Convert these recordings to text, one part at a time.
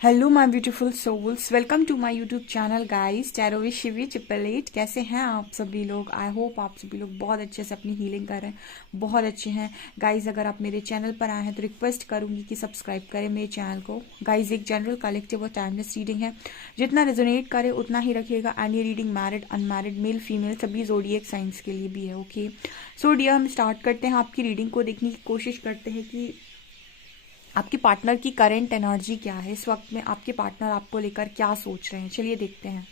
Hello my beautiful souls, welcome to my YouTube channel guys. Tarot with Shivi 888। कैसे हैं आप सभी लोग? आई होप आप सभी लोग बहुत अच्छे से अपनी हीलिंग कर रहे हैं, बहुत अच्छे हैं गाइस। अगर आप मेरे चैनल पर आए हैं तो रिक्वेस्ट करूंगी कि सब्सक्राइब करें मेरे चैनल को। गाइस एक जनरल कलेक्टिव और टाइमलेस रीडिंग है, जितना रेजोनेट करे उतना ही रखिएगा। एंड ये reading married unmarried male female सभी जोडिएक साइंस के लिए भी है। ओके सो डियर, हम स्टार्ट करते हैं। आपकी रीडिंग को देखने की कोशिश करते हैं कि आपके पार्टनर की करंट एनर्जी क्या है इस वक्त में। आपके पार्टनर आपको लेकर क्या सोच रहे हैं, चलिए देखते हैं।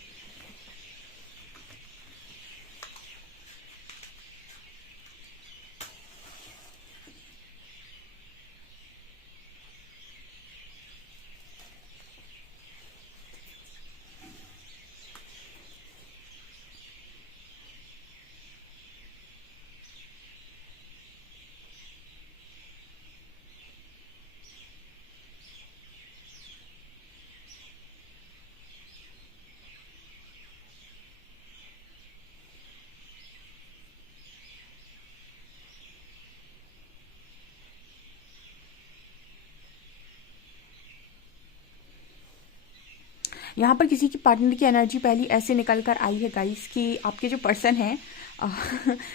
यहाँ पर किसी की पार्टनर की एनर्जी पहली ऐसे निकल कर आई है गाइस कि आपके जो पर्सन है अ,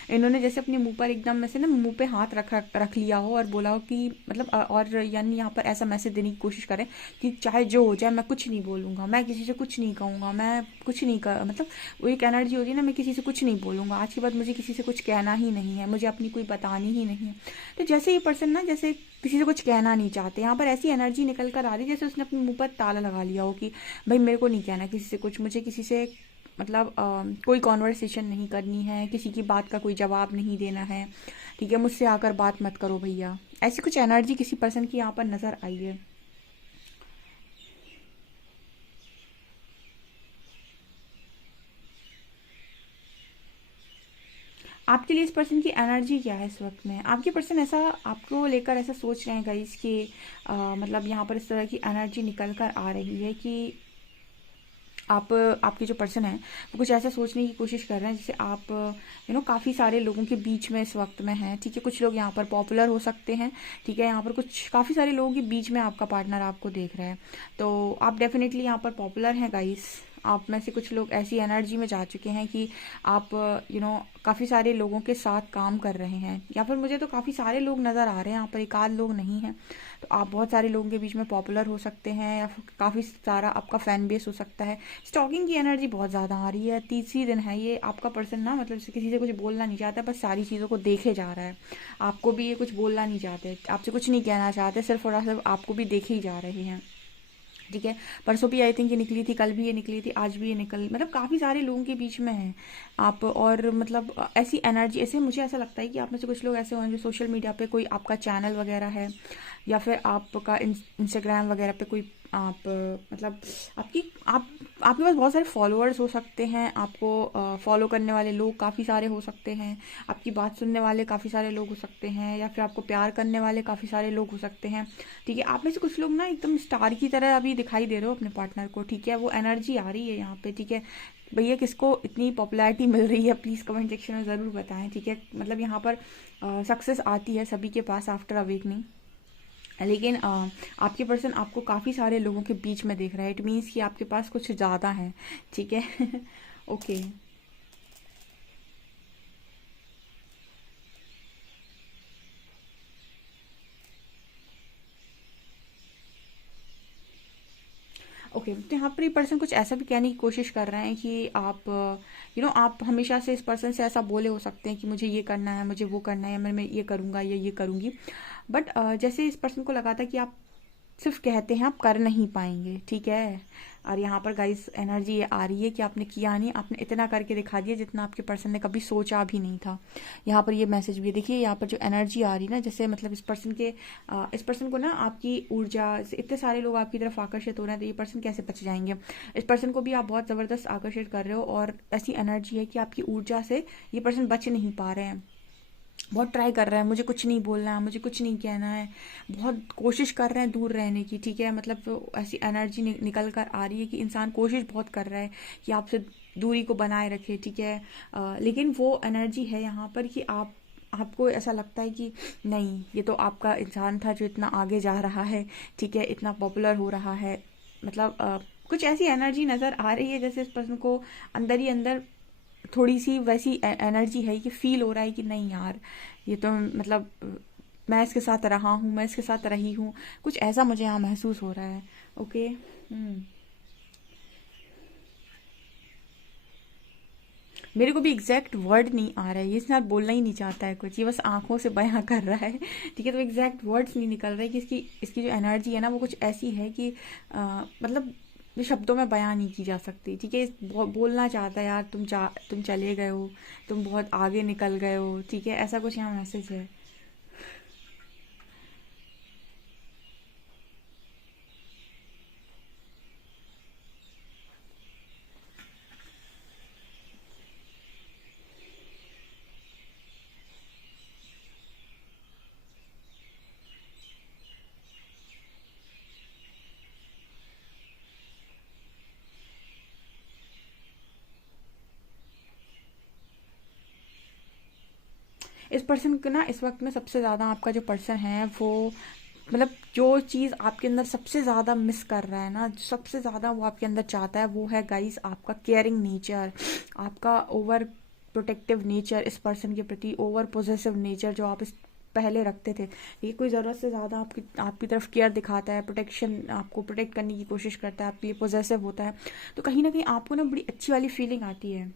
इन्होंने जैसे अपने मुंह पर एकदम ऐसे ना मुंह पे हाथ रख लिया हो और बोला हो कि मतलब और यानी यहाँ पर ऐसा मैसेज देने की कोशिश करें कि चाहे जो हो जाए मैं कुछ नहीं बोलूँगा, मैं किसी से कुछ नहीं कहूँगा, मैं कुछ नहीं कर मतलब वो एक एनर्जी होती है ना, मैं किसी से कुछ नहीं बोलूँगा, आज के बाद मुझे किसी से कुछ कहना ही नहीं है, मुझे अपनी कोई बतानी ही नहीं है। तो जैसे ये पर्सन ना जैसे किसी से कुछ कहना नहीं चाहते, यहाँ पर ऐसी एनर्जी निकल कर आ रही है जैसे उसने अपने मुंह पर ताला लगा लिया हो कि भाई मेरे को नहीं कहना किसी से कुछ, मुझे किसी से मतलब कोई कॉन्वर्सेशन नहीं करनी है, किसी की बात का कोई जवाब नहीं देना है, ठीक है, मुझसे आकर बात मत करो भैया। ऐसी कुछ एनर्जी किसी पर्सन की यहाँ पर नज़र आई है। आपके लिए इस पर्सन की एनर्जी क्या है इस वक्त में? आपके पर्सन ऐसा आपको लेकर ऐसा सोच रहे हैं गाइस कि मतलब यहाँ पर इस तरह की एनर्जी निकल कर आ रही है कि आप आपके जो पर्सन है वो कुछ ऐसा सोचने की कोशिश कर रहे हैं जैसे आप काफ़ी सारे लोगों के बीच में इस वक्त में हैं, ठीक है। कुछ लोग यहाँ पर पॉपुलर हो सकते हैं, ठीक है। यहाँ पर कुछ काफ़ी सारे लोगों के बीच में आपका पार्टनर आपको देख रहा है, तो आप डेफिनेटली यहाँ पर पॉपुलर हैं गाइस। आप में से कुछ लोग ऐसी एनर्जी में जा चुके हैं कि आप काफ़ी सारे लोगों के साथ काम कर रहे हैं, या फिर मुझे तो काफ़ी सारे लोग नज़र आ रहे हैं यहाँ पर, एक आध लोग नहीं हैं। तो आप बहुत सारे लोगों के बीच में पॉपुलर हो सकते हैं, या फिर काफ़ी सारा आपका फैन बेस हो सकता है। स्टॉकिंग की एनर्जी बहुत ज़्यादा आ रही है। तीसरी दिन है ये, आपका पर्सन ना मतलब किसी से कुछ बोलना नहीं चाहता, बस सारी चीज़ों को देखे जा रहा है। आपको भी ये कुछ बोलना नहीं चाहते, आपसे कुछ नहीं कहना चाहते, सिर्फ और सिर्फ आपको भी देखे ही जा रहे हैं, ठीक है। परसों भी आई थिंक ये निकली थी, कल भी ये निकली थी, आज भी ये निकल मतलब काफ़ी सारे लोगों के बीच में है आप। और मतलब ऐसी एनर्जी, ऐसे मुझे ऐसा लगता है कि आप में से कुछ लोग ऐसे होंगे सोशल मीडिया पे कोई आपका चैनल वगैरह है, या फिर आपका इंस्टाग्राम वगैरह पे कोई आप मतलब आपके पास बहुत सारे फॉलोअर्स हो सकते हैं, आपको फॉलो करने वाले लोग काफ़ी सारे हो सकते हैं, आपकी बात सुनने वाले काफ़ी सारे लोग हो सकते हैं, या फिर आपको प्यार करने वाले काफ़ी सारे लोग हो सकते हैं, ठीक है। आप में से कुछ लोग ना एकदम स्टार की तरह अभी दिखाई दे रहे हो अपने पार्टनर को, ठीक है। वो एनर्जी आ रही है यहाँ पे, ठीक है। भैया किसको इतनी पॉपुलैरिटी मिल रही है प्लीज़ कमेंट सेक्शन में ज़रूर बताएं, ठीक है। मतलब यहाँ पर सक्सेस आती है सभी के पास आफ्टर अवेकनिंग, लेकिन आपके पर्सन आपको काफ़ी सारे लोगों के बीच में देख रहा है। इट मीन्स कि आपके पास कुछ ज़्यादा है, ठीक है। ओके ओके, तो यहाँ पर ये पर्सन कुछ ऐसा भी कहने की कोशिश कर रहे हैं कि आप आप हमेशा से इस पर्सन से ऐसा बोले हो सकते हैं कि मुझे ये करना है, मुझे वो करना है, मैं ये करूँगा या ये करूँगी। बट जैसे इस पर्सन को लगा था कि आप सिर्फ कहते हैं, आप कर नहीं पाएंगे, ठीक है। और यहाँ पर गाइस एनर्जी ये आ रही है कि आपने किया नहीं, आपने इतना करके दिखा दिया जितना आपके पर्सन ने कभी सोचा भी नहीं था। यहाँ पर ये मैसेज भी देखिए, यहाँ पर जो एनर्जी आ रही है ना, जैसे मतलब इस पर्सन को ना आपकी ऊर्जा से इतने सारे लोग आपकी तरफ आकर्षित हो रहे हैं, तो ये पर्सन कैसे बच जाएंगे। इस पर्सन को भी आप बहुत ज़बरदस्त आकर्षित कर रहे हो, और ऐसी एनर्जी है कि आपकी ऊर्जा से ये पर्सन बच नहीं पा रहे हैं। बहुत ट्राई कर रहा है, मुझे कुछ नहीं बोलना है, मुझे कुछ नहीं कहना है, बहुत कोशिश कर रहे हैं दूर रहने की, ठीक है। मतलब तो ऐसी एनर्जी निकल कर आ रही है कि इंसान कोशिश बहुत कर रहा है कि आपसे दूरी को बनाए रखे, ठीक है। लेकिन वो एनर्जी है यहाँ पर कि आपको ऐसा लगता है कि नहीं, ये तो आपका इंसान था जो इतना आगे जा रहा है, ठीक है, इतना पॉपुलर हो रहा है, मतलब कुछ ऐसी एनर्जी नज़र आ रही है जैसे इस पर्सन को अंदर ही अंदर थोड़ी सी वैसी एनर्जी है कि फील हो रहा है कि नहीं यार, ये तो मतलब मैं इसके साथ रहा हूँ, मैं इसके साथ रही हूँ, कुछ ऐसा मुझे यहाँ महसूस हो रहा है। ओके। मेरे को भी एग्जैक्ट वर्ड नहीं आ रहा है, ये इंसान बोलना ही नहीं चाहता है कुछ, ये बस आंखों से बयां कर रहा है। ठीक है, तो एग्जैक्ट वर्ड्स नहीं निकल रहे कि इसकी इसकी जो एनर्जी है ना वो कुछ ऐसी है कि मतलब ये शब्दों में बयां नहीं की जा सकती। ठीक है, बोलना चाहता है यार, तुम चले गए हो, तुम बहुत आगे निकल गए हो। ठीक है, ऐसा कुछ यहाँ मैसेज है। इस पर्सन को ना इस वक्त में सबसे ज़्यादा आपका जो पर्सन है वो मतलब जो चीज़ आपके अंदर सबसे ज़्यादा मिस कर रहा है ना, सबसे ज़्यादा वो आपके अंदर चाहता है, वो है गाइस आपका केयरिंग नेचर, आपका ओवर प्रोटेक्टिव नेचर, इस पर्सन के प्रति ओवर पोजेसिव नेचर जो आप इस पहले रखते थे। ये कोई ज़रूरत से ज़्यादा आपकी आपकी तरफ केयर दिखाता है, प्रोटेक्शन, आपको प्रोटेक्ट करने की कोशिश करता है, आपके लिए पोजेसिव होता है। तो कहीं ना कहीं आपको ना बड़ी अच्छी वाली फीलिंग आती है,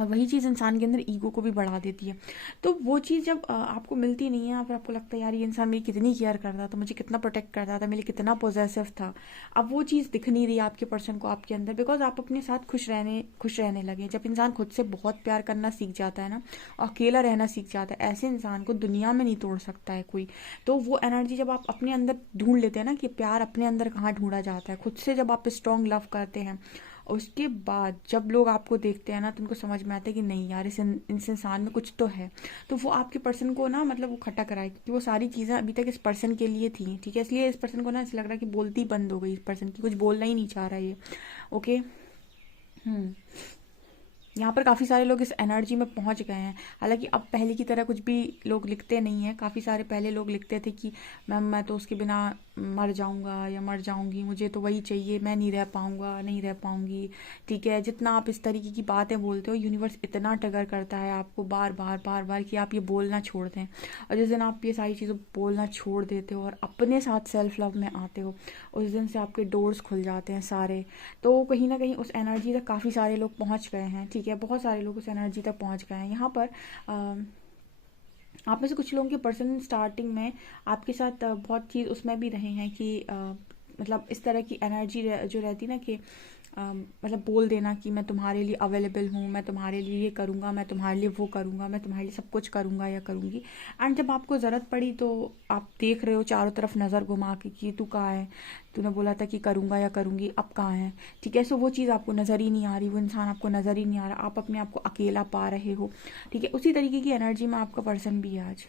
और वही चीज़ इंसान के अंदर ईगो को भी बढ़ा देती है। तो वो चीज़ जब आपको मिलती नहीं है, फिर आपको लगता है यार ये इंसान मेरी कितनी केयर करता था, मुझे कितना प्रोटेक्ट करता था, मेरे लिए कितना पॉजेसिव था। अब वो चीज़ दिख नहीं रही आपके पर्सन को आपके अंदर, बिकॉज आप अपने साथ खुश रहने लगे। जब इंसान खुद से बहुत प्यार करना सीख जाता है ना, और अकेला रहना सीख जाता है, ऐसे इंसान को दुनिया में नहीं तोड़ सकता है कोई। तो वो एनर्जी जब आप अपने अंदर ढूंढ लेते हैं ना, कि प्यार अपने अंदर कहाँ ढूंढा जाता है, खुद से जब आप स्ट्रॉन्ग लव करते हैं, और उसके बाद जब लोग आपको देखते हैं ना, तो उनको समझ में आता है कि नहीं यार, इस इंसान में कुछ तो है। तो वो आपके पर्सन को ना मतलब वो खटक रहा है, क्योंकि वो सारी चीज़ें अभी तक इस पर्सन के लिए थी। ठीक है, इसलिए इस पर्सन को ना ऐसा लग रहा है कि बोलती बंद हो गई, इस पर्सन की कुछ बोलना ही नहीं चाह रहा है ये। ओके। हम्म। यहाँ पर काफ़ी सारे लोग इस एनर्जी में पहुँच गए हैं। हालांकि अब पहले की तरह कुछ भी लोग लिखते नहीं हैं। काफ़ी सारे पहले लोग लिखते थे कि मैम मैं तो उसके बिना मर जाऊँगा या मर जाऊँगी, मुझे तो वही चाहिए, मैं नहीं रह पाऊँगा, नहीं रह पाऊँगी। ठीक है, जितना आप इस तरीके की बातें बोलते हो, यूनिवर्स इतना ट्रिगर करता है आपको बार बार बार बार कि आप ये बोलना छोड़ दें। और जिस दिन आप ये सारी चीज़ें बोलना छोड़ देते हो और अपने साथ सेल्फ लव में आते हो, उस दिन से आपके डोर्स खुल जाते हैं सारे। तो कहीं ना कहीं उस एनर्जी तक काफ़ी सारे लोग पहुंच गए हैं। ठीक है, बहुत सारे लोग उस एनर्जी तक पहुंच गए हैं। यहाँ पर आप में से कुछ लोगों के पर्सन स्टार्टिंग में आपके साथ बहुत चीज़ उसमें भी रहे हैं कि मतलब इस तरह की एनर्जी जो रहती ना कि मतलब बोल देना कि मैं तुम्हारे लिए अवेलेबल हूँ, मैं तुम्हारे लिए ये करूँगा, मैं तुम्हारे लिए वो करूँगा, मैं तुम्हारे लिए सब कुछ करूँगा या करूँगी। एंड जब आपको ज़रूरत पड़ी तो आप देख रहे हो चारों तरफ नज़र घुमा के कि तू कहाँ है, तूने बोला था कि करूँगा या करूँगी, अब कहाँ है। ठीक है, सो वो चीज़ आपको नज़र ही नहीं आ रही, वो इंसान आपको नज़र ही नहीं आ रहा, आप अपने आप को अकेला पा रहे हो। ठीक है, उसी तरीके की एनर्जी में आपका पर्सन भी है आज।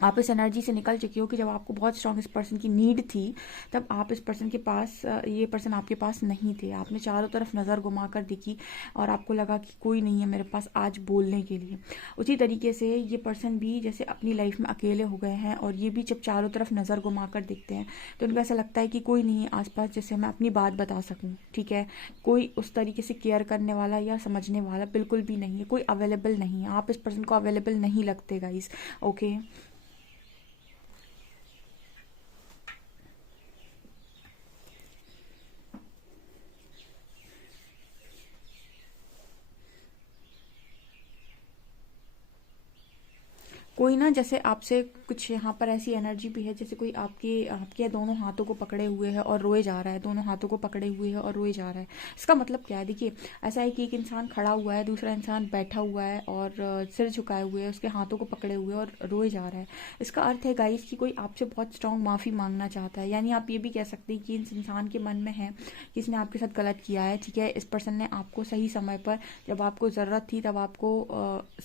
आप इस एनर्जी से निकल चुकी हो कि जब आपको बहुत स्ट्रांग इस पर्सन की नीड थी, तब आप इस पर्सन के पास ये पर्सन आपके पास नहीं थे। आपने चारों तरफ नज़र घुमा कर देखी और आपको लगा कि कोई नहीं है मेरे पास आज बोलने के लिए। उसी तरीके से ये पर्सन भी जैसे अपनी लाइफ में अकेले हो गए हैं, और ये भी जब चारों तरफ नज़र घुमा कर देखते हैं तो उनको ऐसा लगता है कि कोई नहीं है आसपास जिससे मैं अपनी बात बता सकूं। ठीक है, कोई उस तरीके से केयर करने वाला या समझने वाला बिल्कुल भी नहीं है, कोई अवेलेबल नहीं है। आप इस पर्सन को अवेलेबल नहीं लगते गाइस। ओके। कोई ना जैसे आपसे कुछ यहाँ पर ऐसी एनर्जी भी है जैसे कोई आपके आपके दोनों हाथों को पकड़े हुए है और रोए जा रहा है, दोनों हाथों को पकड़े हुए है और रोए जा रहा है। इसका मतलब क्या है, देखिए ऐसा है कि एक इंसान खड़ा हुआ है, दूसरा इंसान बैठा हुआ है और सिर झुकाए हुए है, उसके हाथों को पकड़े हुए और रोए जा रहा है। इसका अर्थ है गाइस कि कोई आपसे बहुत स्ट्रांग माफ़ी मांगना चाहता है। यानी आप ये भी कह सकते हैं कि इस इंसान के मन में है कि इसने आपके साथ गलत किया है। ठीक है, इस पर्सन ने आपको सही समय पर जब आपको ज़रूरत थी तब आपको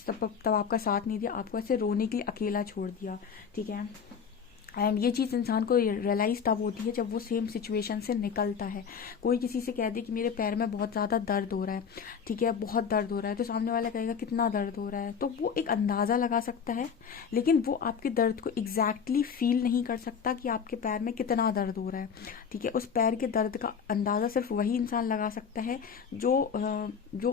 तब आपका साथ नहीं दिया, आपको ऐसे रोने के लिए अकेला छोड़ दिया। ठीक है, एंड ये चीज़ इंसान को रियलाइज तब होती है जब वो सेम सिचुएशन से निकलता है। कोई किसी से कह दे कि मेरे पैर में बहुत ज़्यादा दर्द हो रहा है, ठीक है, बहुत दर्द हो रहा है, तो सामने वाला कहेगा कितना दर्द हो रहा है, तो वो एक अंदाज़ा लगा सकता है, लेकिन वो आपके दर्द को एग्जैक्टली फील नहीं कर सकता कि आपके पैर में कितना दर्द हो रहा है। ठीक है, उस पैर के दर्द का अंदाज़ा सिर्फ वही इंसान लगा सकता है जो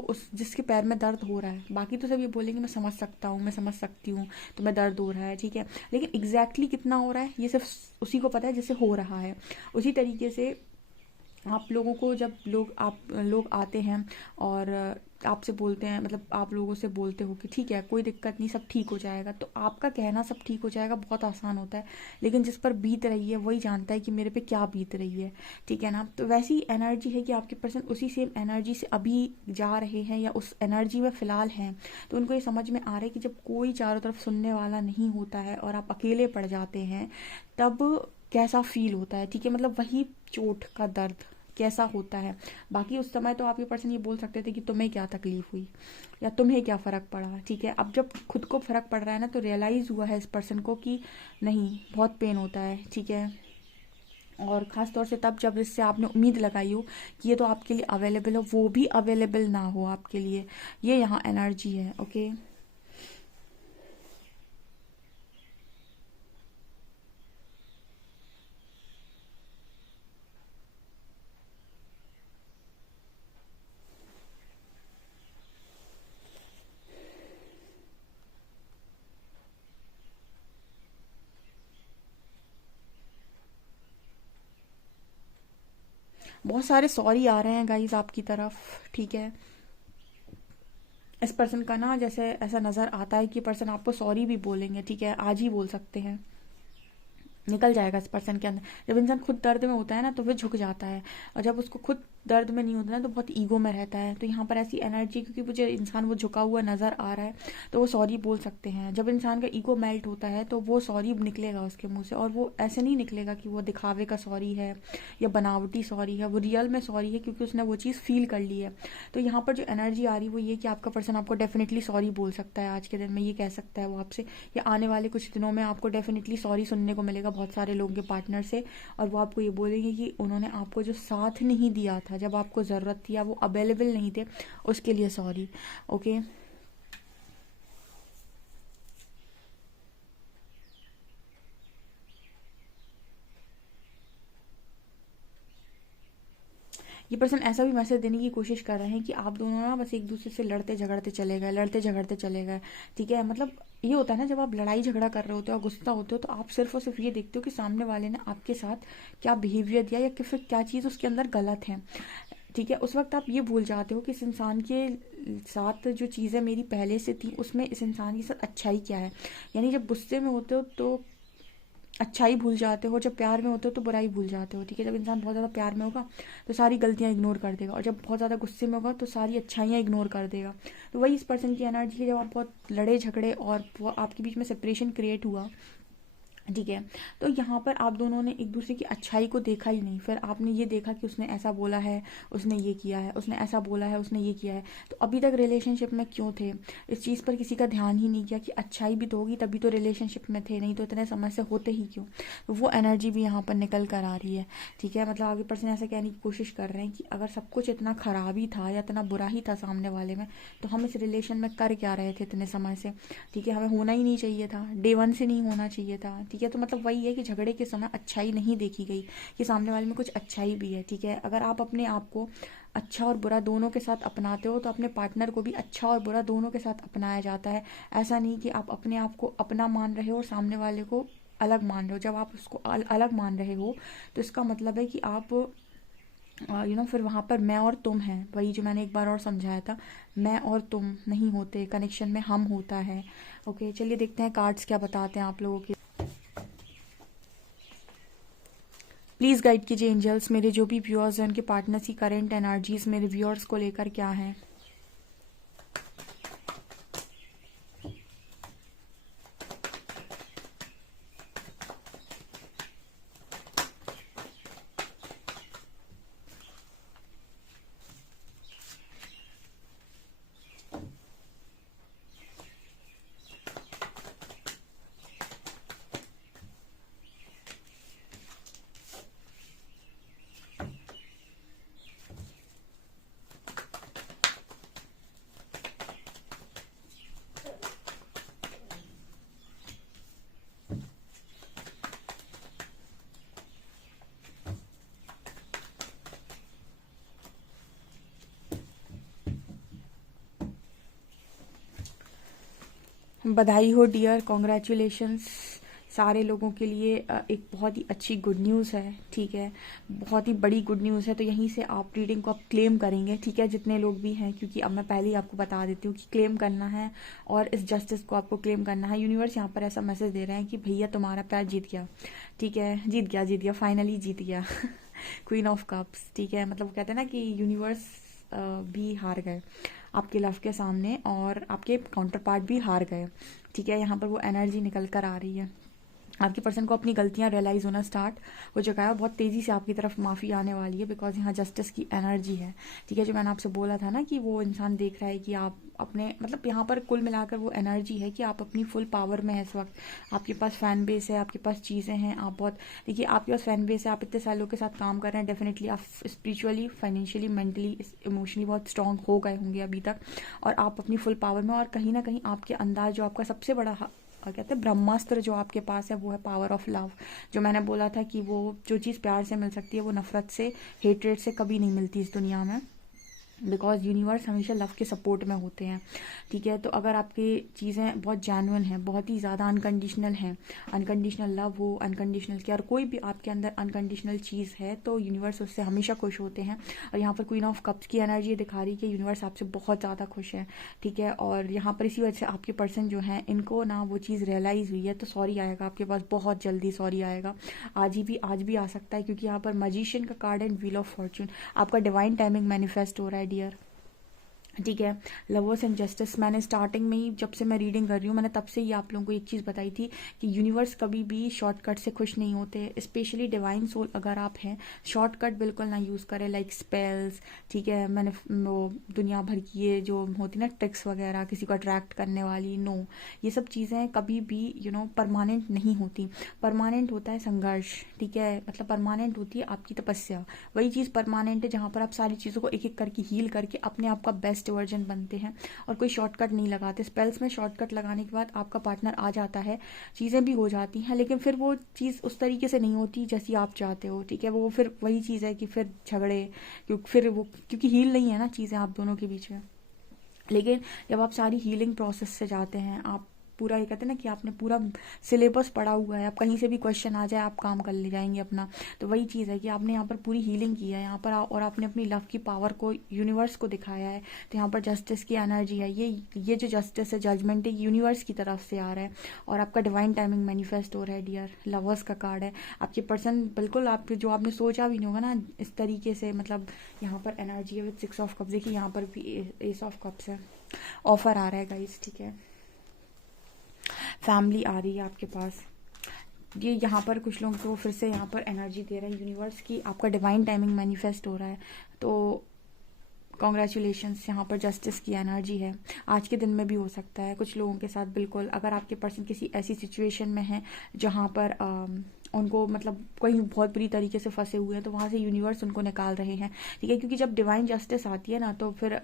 उस जिसके पैर में दर्द हो रहा है। बाकी तो सब ये बोलेंगे मैं समझ सकता हूँ, मैं समझ सकती हूँ, तो मैं दर्द हो रहा है, ठीक है, लेकिन एग्जैक्टली कितना हो रहा है ये सिर्फ उसी को पता है जिससे हो रहा है। उसी तरीके से आप लोगों को जब लोग आते हैं और आपसे बोलते हैं, मतलब आप लोगों से बोलते हो कि ठीक है कोई दिक्कत नहीं, सब ठीक हो जाएगा, तो आपका कहना सब ठीक हो जाएगा बहुत आसान होता है, लेकिन जिस पर बीत रही है वही जानता है कि मेरे पे क्या बीत रही है। ठीक है ना, तो वैसी एनर्जी है कि आपके पर्सन उसी सेम एनर्जी से अभी जा रहे हैं या उस एनर्जी में फ़िलहाल हैं। तो उनको ये समझ में आ रहा है कि जब कोई चारों तरफ सुनने वाला नहीं होता है और आप अकेले पड़ जाते हैं तब कैसा फील होता है। ठीक है, मतलब वही चोट का दर्द कैसा होता है। बाकी उस समय तो आपके पर्सन ये बोल सकते थे कि तुम्हें क्या तकलीफ हुई या तुम्हें क्या फ़र्क पड़ा। ठीक है, अब जब खुद को फ़र्क पड़ रहा है ना, तो रियलाइज़ हुआ है इस पर्सन को कि नहीं, बहुत पेन होता है। ठीक है, और ख़ास तौर से तब जब इससे आपने उम्मीद लगाई हो कि ये तो आपके लिए अवेलेबल हो, वो भी अवेलेबल ना हो आपके लिए। ये यहाँ एनर्जी है। ओके, बहुत सारे सॉरी आ रहे हैं गाइज आपकी तरफ। ठीक है, इस पर्सन का ना जैसे ऐसा नज़र आता है कि पर्सन आपको सॉरी भी बोलेंगे। ठीक है, आज ही बोल सकते हैं, निकल जाएगा इस पर्सन के अंदर। जब इंसान खुद दर्द में होता है ना तो फिर झुक जाता है, और जब उसको खुद दर्द में नहीं होता ना तो बहुत ईगो में रहता है। तो यहाँ पर ऐसी एनर्जी, क्योंकि मुझे इंसान वो झुका हुआ नज़र आ रहा है, तो वो सॉरी बोल सकते हैं। जब इंसान का ईगो मेल्ट होता है तो वो सॉरी निकलेगा उसके मुंह से, और वो ऐसे नहीं निकलेगा कि वो दिखावे का सॉरी है या बनावटी सॉरी है, वो रियल में सॉरी है क्योंकि उसने वो चीज़ फील कर ली है। तो यहाँ पर जो एनर्जी आ रही है वो ये कि आपका पर्सन आपको डेफिनेटली सॉरी बोल सकता है आज के दिन में, ये कह सकता है वो आपसे, या आने वाले कुछ दिनों में आपको डेफिनेटली सॉरी सुनने को मिलेगा बहुत सारे लोगों के पार्टनर से। और वो आपको ये बोलेंगे कि उन्होंने आपको जो साथ नहीं दिया था जब आपको ज़रूरत थी या वो अवेलेबल नहीं थे, उसके लिए सॉरी। ओके, ये पर्सन ऐसा भी मैसेज देने की कोशिश कर रहे हैं कि आप दोनों ना बस एक दूसरे से लड़ते झगड़ते चले गए, लड़ते झगड़ते चले गए। ठीक है, मतलब ये होता है ना जब आप लड़ाई झगड़ा कर रहे होते हो और गुस्सा होते हो तो आप सिर्फ और सिर्फ ये देखते हो कि सामने वाले ने आपके साथ क्या बिहेवियर दिया या कि फिर क्या चीज़ उसके अंदर गलत है। ठीक है, उस वक्त आप ये भूल जाते हो कि इस इंसान के साथ जो चीज़ें मेरी पहले से थी उसमें इस इंसान के साथ अच्छाई क्या है। यानी जब गुस्से में होते हो तो अच्छाई भूल जाते हो, जब प्यार में होते हो तो बुराई भूल जाते हो। ठीक है, जब इंसान बहुत ज़्यादा प्यार में होगा तो सारी गलतियाँ इग्नोर कर देगा, और जब बहुत ज़्यादा गुस्से में होगा तो सारी अच्छाइयाँ इग्नोर कर देगा। तो वही इस पर्सन की एनर्जी है, जब आप बहुत लड़े झगड़े और आपके बीच में सेपरेशन क्रिएट हुआ। ठीक है, तो यहाँ पर आप दोनों ने एक दूसरे की अच्छाई को देखा ही नहीं, फिर आपने ये देखा कि उसने ऐसा बोला है, उसने ये किया है, उसने ऐसा बोला है, उसने ये किया है, तो अभी तक रिलेशनशिप में क्यों थे, इस चीज़ पर किसी का ध्यान ही नहीं किया कि अच्छाई भी तो होगी तभी तो रिलेशनशिप में थे, नहीं तो इतने समय से होते ही क्यों। तो वो एनर्जी भी यहाँ पर निकल कर आ रही है। ठीक है, मतलब आगे पर्सन ऐसा कहने की कोशिश कर रहे हैं कि अगर सब कुछ इतना ख़राब ही था या इतना बुरा ही था सामने वाले में, तो हम इस रिलेशन में कर क्या रहे थे इतने समय से। ठीक है, हमें होना ही नहीं चाहिए था, डे वन से नहीं होना चाहिए था। ठीक है, तो मतलब वही है कि झगड़े के समय अच्छाई नहीं देखी गई कि सामने वाले में कुछ अच्छाई भी है। ठीक है, अगर आप अपने आप को अच्छा और बुरा दोनों के साथ अपनाते हो तो अपने पार्टनर को भी अच्छा और बुरा दोनों के साथ अपनाया जाता है। ऐसा नहीं कि आप अपने आप को अपना मान रहे हो और सामने वाले को अलग मान रहे हो। जब आप उसको अलग मान रहे हो तो इसका मतलब है कि आप फिर वहाँ पर मैं और तुम हैं, वही जो मैंने एक बार और समझाया था, मैं और तुम नहीं होते, कनेक्शन में हम होता है। ओके, चलिए देखते हैं कार्ड्स क्या बताते हैं आप लोगों के। प्लीज़ गाइड कीजिए एंजल्स, मेरे जो भी व्यूअर्स हैं उनके पार्टनर्स की करेंट एनर्जीज मेरे व्यूअर्स को लेकर क्या है। बधाई हो डियर, कॉन्ग्रेचुलेशंस सारे लोगों के लिए। एक बहुत ही अच्छी गुड न्यूज़ है, ठीक है, बहुत ही बड़ी गुड न्यूज़ है। तो यहीं से आप रीडिंग को आप क्लेम करेंगे, ठीक है, जितने लोग भी हैं, क्योंकि अब मैं पहले ही आपको बता देती हूँ कि क्लेम करना है और इस जस्टिस को आपको क्लेम करना है। यूनिवर्स यहाँ पर ऐसा मैसेज दे रहे हैं कि भैया तुम्हारा प्यार जीत गया, ठीक है, जीत गया, फाइनली जीत गया। क्वीन ऑफ कप्स, ठीक है, मतलब वो कहते हैं ना कि यूनिवर्स भी हार गए आपके लव के सामने और आपके काउंटर पार्ट भी हार गए, ठीक है। यहाँ पर वो एनर्जी निकल कर आ रही है। आपके पर्सन को अपनी गलतियां रियलाइज होना स्टार्ट हो चुका है, बहुत तेजी से आपकी तरफ माफ़ी आने वाली है, बिकॉज यहाँ जस्टिस की एनर्जी है, ठीक है। जो मैंने आपसे बोला था ना कि वो इंसान देख रहा है कि आप अपने, मतलब यहाँ पर कुल मिलाकर वो एनर्जी है कि आप अपनी फुल पावर में है इस वक्त। आपके पास फैन बेस है, आपके पास चीज़ें हैं, आप बहुत, देखिए आपके पास फैन बेस है, आप इतने सालों के साथ काम कर रहे हैं, डेफिनेटली आप स्पिरिचुअली, फाइनेंशियली, मेंटली, इमोशनली बहुत स्ट्रांग हो गए होंगे अभी तक, और आप अपनी फुल पावर में। और कहीं ना कहीं आपके अंदाज, जो आपका सबसे बड़ा और कहते हैं ब्रह्मास्त्र जो आपके पास है, वो है पावर ऑफ लव। जो मैंने बोला था कि वो जो चीज़ प्यार से मिल सकती है वो नफरत से, हेट्रेड से कभी नहीं मिलती इस दुनिया में, बिकॉज यूनिवर्स हमेशा लव के सपोर्ट में होते हैं, ठीक है। तो अगर आपकी चीज़ें बहुत जेन्युइन हैं, बहुत ही ज़्यादा अनकंडीशनल हैं, अनकंडीशनल लव हो, अनकंडीशनल केयर, कोई भी आपके अंदर अनकंडीशनल चीज़ है, तो यूनिवर्स उससे हमेशा खुश होते हैं। और यहाँ पर क्वीन ऑफ कप्स की एनर्जी दिखा रही है कि यूनिवर्स आपसे बहुत ज़्यादा खुश है, ठीक है। और यहाँ पर इसी वजह से आपके पर्सन जो हैं, इनको ना वो चीज़ रियलाइज़ हुई है, तो सॉरी आएगा आपके पास, बहुत जल्दी सॉरी आएगा, आज भी आ सकता है, क्योंकि यहाँ पर मजिशियन का card and wheel of Fortune, आपका डिवाइन टाइमिंग मैनिफेस्ट हो रहा है डियर, ठीक है। लवर्स एंड जस्टिस, मैंने स्टार्टिंग में ही, जब से मैं रीडिंग कर रही हूँ, मैंने तब से ही आप लोगों को एक चीज़ बताई थी कि यूनिवर्स कभी भी शॉर्टकट से खुश नहीं होते, स्पेशली डिवाइन सोल अगर आप हैं, शॉर्टकट बिल्कुल ना यूज़ करें, लाइक स्पेल्स, ठीक है। मैंने वो दुनिया भर की ये जो होती ना ट्रिक्स वगैरह, किसी को अट्रैक्ट करने वाली, नो, ये सब चीज़ें कभी भी परमानेंट नहीं होती। परमानेंट होता है संघर्ष, ठीक है, मतलब परमानेंट होती है आपकी तपस्या, वही चीज़ परमानेंट है जहाँ पर आप सारी चीज़ों को एक एक करके हील करके अपने आप का बेस्ट वर्जन बनते हैं, और कोई शॉर्टकट नहीं लगाते। स्पेल्स में शॉर्टकट लगाने के बाद आपका पार्टनर आ जाता है, चीज़ें भी हो जाती हैं, लेकिन फिर वो चीज़ उस तरीके से नहीं होती जैसी आप चाहते हो, ठीक है। वो फिर वही चीज़ है कि फिर झगड़े, क्योंकि हील नहीं है ना चीज़ें आप दोनों के बीच में। लेकिन जब आप सारी हीलिंग प्रोसेस से जाते हैं, आप पूरा, ये कहते हैं ना कि आपने पूरा सिलेबस पढ़ा हुआ है, आप कहीं से भी क्वेश्चन आ जाए आप काम कर ले जाएंगे अपना, तो वही चीज़ है कि आपने यहाँ पर पूरी हीलिंग की है यहाँ पर, और आपने अपनी लव की पावर को यूनिवर्स को दिखाया है। तो यहाँ पर जस्टिस की एनर्जी है, ये जो जस्टिस है, जजमेंट है, यूनिवर्स की तरफ से आ रहा है, और आपका डिवाइन टाइमिंग मैनिफेस्ट हो रहा है डियर। लवर्स का कार्ड है, आपके पर्सन बिल्कुल आप, जो आपने सोचा भी नहीं होगा ना इस तरीके से, मतलब यहाँ पर एनर्जी है विद 6 ऑफ कप्स, देखिए यहाँ पर भी एस ऑफ कप्स है, ऑफर आ रहा है गाइस, ठीक है, फैमिली आ रही है आपके पास। ये यहाँ पर कुछ लोग तो फिर से यहाँ पर एनर्जी दे रहे हैं यूनिवर्स की, आपका डिवाइन टाइमिंग मैनिफेस्ट हो रहा है, तो कॉन्ग्रेचुलेशंस। यहाँ पर जस्टिस की एनर्जी है, आज के दिन में भी हो सकता है कुछ लोगों के साथ, बिल्कुल। अगर आपके पर्सन किसी ऐसी सिचुएशन में है जहाँ पर उनको, मतलब कहीं बहुत बुरी तरीके से फंसे हुए हैं, तो वहाँ से यूनिवर्स उनको निकाल रहे हैं, ठीक है। क्योंकि जब डिवाइन जस्टिस आती है ना, तो फिर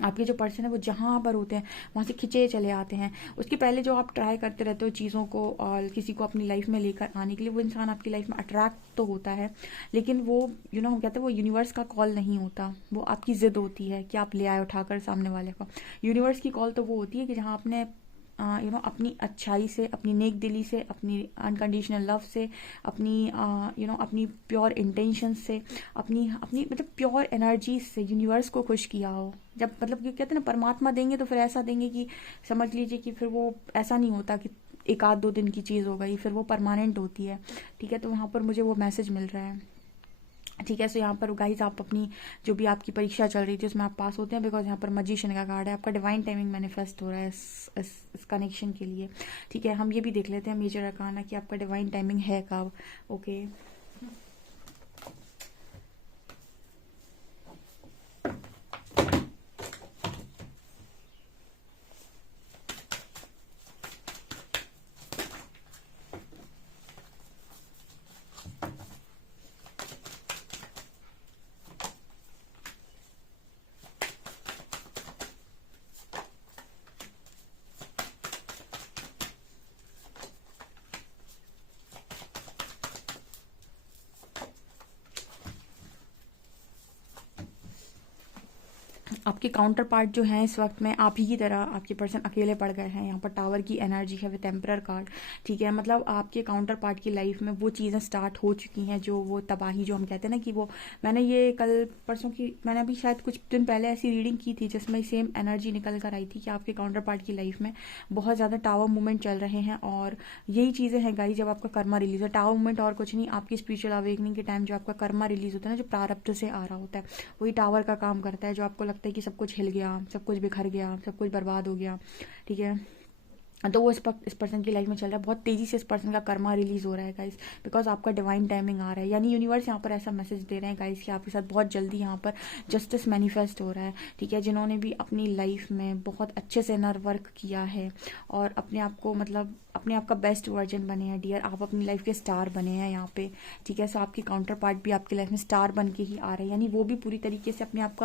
आपके जो पर्सन है वो जहाँ पर होते हैं वहाँ से खिंचे चले आते हैं। उसके पहले जो आप ट्राई करते रहते हो चीज़ों को और किसी को अपनी लाइफ में लेकर आने के लिए, वो इंसान आपकी लाइफ में अट्रैक्ट तो होता है, लेकिन वो हम कहते हैं वो यूनिवर्स का कॉल नहीं होता, वो आपकी ज़िद होती है कि आप ले आए उठाकर सामने वाले को। यूनिवर्स की कॉल तो वो होती है कि जहाँ आपने अपनी अच्छाई से, अपनी नेक दिली से, अपनी अनकंडीशनल लव से, अपनी अपनी प्योर इंटेंशन से, अपनी अपनी मतलब प्योर एनर्जी से यूनिवर्स को खुश किया हो। जब मतलब कि कहते हैं ना परमात्मा देंगे तो फिर ऐसा देंगे कि समझ लीजिए कि फिर वो ऐसा नहीं होता कि एक आध दो दिन की चीज़ हो गई, फिर वो परमानेंट होती है, ठीक है। तो यहाँ पर मुझे वो मैसेज मिल रहा है, ठीक है। सो यहाँ पर गाइज आप अपनी जो भी आपकी परीक्षा चल रही थी उसमें आप पास होते हैं, बिकॉज यहाँ पर मजिशियन का कार्ड है, आपका डिवाइन टाइमिंग मैनिफेस्ट हो रहा है इस कनेक्शन के लिए, ठीक है। हम ये भी देख लेते हैं मेजर अरकाना कि आपका डिवाइन टाइमिंग है कब, ओके। आपके काउंटर पार्ट जो हैं इस वक्त में आप ही की तरह आपके पर्सन अकेले पड़ गए हैं। यहाँ पर टावर की एनर्जी है विद टेम्परर कार्ड, ठीक है। मतलब आपके काउंटर पार्ट की लाइफ में वो चीज़ें स्टार्ट हो चुकी हैं, जो वो तबाही जो हम कहते हैं ना कि वो, मैंने ये कल परसों की, मैंने अभी शायद कुछ दिन पहले ऐसी रीडिंग की थी जिसमें सेम एनर्जी निकल कर आई थी कि आपके काउंटर पार्ट की लाइफ में बहुत ज़्यादा टावर मूवमेंट चल रहे हैं। और यही चीज़ें हैं गाइस, जब आपका कर्मा रिलीज है, टावर मूवमेंट और कुछ नहीं, आपकी स्पिरिचुअल अवेकनिंग के टाइम जो आपका कर्मा रिलीज होता है ना, जो प्रारब्ध से आ रहा होता है, वही टावर का काम करता है। जो आपको लगता है कि सब कुछ हिल गया, सब कुछ बिखर गया, सब कुछ बर्बाद हो गया, ठीक है, तो वो इस पर्सन की लाइफ में चल रहा है। बहुत तेजी से इस पर्सन का कर्मा रिलीज हो रहा है गाइस, बिकॉज आपका डिवाइन टाइमिंग आ रहा है। यानी यूनिवर्स यहाँ पर ऐसा मैसेज दे रहे हैं गाइस कि आपके साथ बहुत जल्दी यहाँ पर जस्टिस मैनिफेस्ट हो रहा है, ठीक है। जिन्होंने भी अपनी लाइफ में बहुत अच्छे से इनर वर्क किया है और अपने आप को, मतलब अपने आप का बेस्ट वर्जन बने हैं डियर, आप अपनी लाइफ के स्टार बने हैं यहाँ पे, ठीक है। सो आपकी काउंटर पार्ट भी आपकी लाइफ में स्टार बन के ही आ रहे हैं, यानी वो भी पूरी तरीके से अपने आप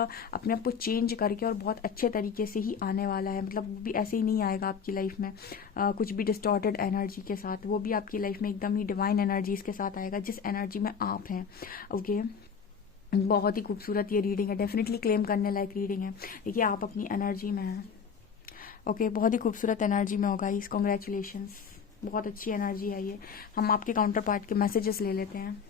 को चेंज करके और बहुत अच्छे तरीके से ही आने वाला है। मतलब वो भी ऐसे ही नहीं आएगा आपकी लाइफ में कुछ भी डिस्टॉर्टेड एनर्जी के साथ, वो भी आपकी लाइफ में एकदम ही डिवाइन एनर्जीज के साथ आएगा, जिस एनर्जी में आप हैं, ओके। बहुत ही खूबसूरत ये रीडिंग है, डेफिनेटली क्लेम करने लायक रीडिंग है। देखिए आप अपनी एनर्जी में हैं, ओके, बहुत ही खूबसूरत एनर्जी में होगा इस, कॉन्ग्रेचुलेशंस, बहुत अच्छी एनर्जी है ये। हम आपके काउंटर पार्ट के मैसेजेस ले लेते हैं।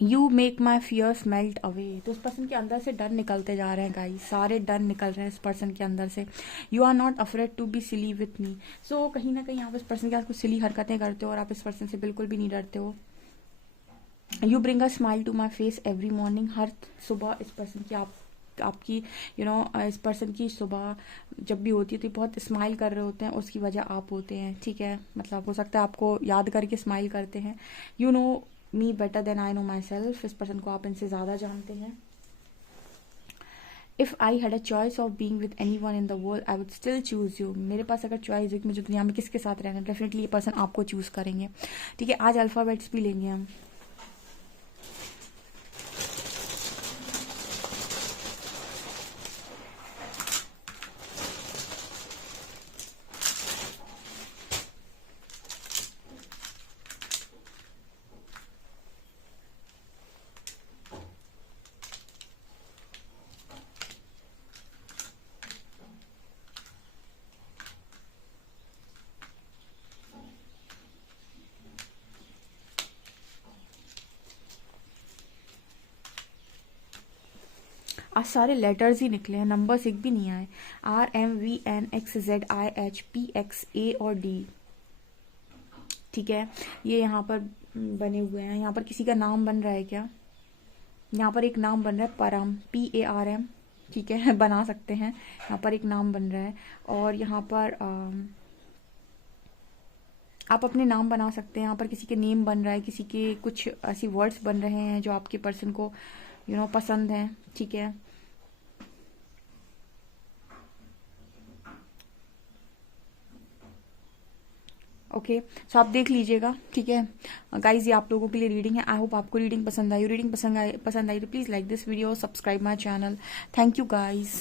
You make my fears melt away. तो उस पर्सन के अंदर से डर निकलते जा रहे हैं गाइस, सारे डर निकल रहे हैं इस पर्सन के अंदर से। You are not afraid to be silly with me. So कहीं ना कहीं आप इस पर्सन के साथ कुछ सिली हरकतें करते हो और आप इस पर्सन से बिल्कुल भी नहीं डरते हो। You bring a smile to my face every morning. हर सुबह इस पर्सन की आपकी इस पर्सन की सुबह जब भी होती है तो बहुत स्माइल कर रहे होते हैं, उसकी वजह आप होते हैं, ठीक है। मतलब हो सकता है आपको याद करके स्माइल करते हैं। You know me better than I know myself. इस पर्सन को आप इनसे ज़्यादा जानते हैं। If I had a choice of being with anyone in the world I would still choose you. मेरे पास अगर चॉइस हो कि मुझे दुनिया में किसके साथ रहना, डेफिनेटली ये पर्सन आपको चूज करेंगे, ठीक है। आज अल्फ़ाबेट्स भी लेंगे हम। आज सारे लेटर्स ही निकले हैं, नंबर्स एक भी नहीं आए। RMVNXZIHPXA और D, ठीक है। ये यहाँ पर बने हुए हैं। यहाँ पर किसी का नाम बन रहा है क्या? यहाँ पर एक नाम बन रहा है परम, PARM, ठीक है, बना सकते हैं। यहाँ पर एक नाम बन रहा है और यहाँ पर आप अपने नाम बना सकते हैं। यहाँ पर किसी के नेम बन रहा है, किसी के कुछ ऐसी वर्ड्स बन रहे हैं जो आपके पर्सन को पसंद हैं, ठीक है। ओके, सो आप देख लीजिएगा, ठीक है गाइज। ये आप लोगों के लिए रीडिंग है। आई होप आपको रीडिंग पसंद आई। रीडिंग पसंद आई तो please like this video, subscribe my channel. Thank you guys.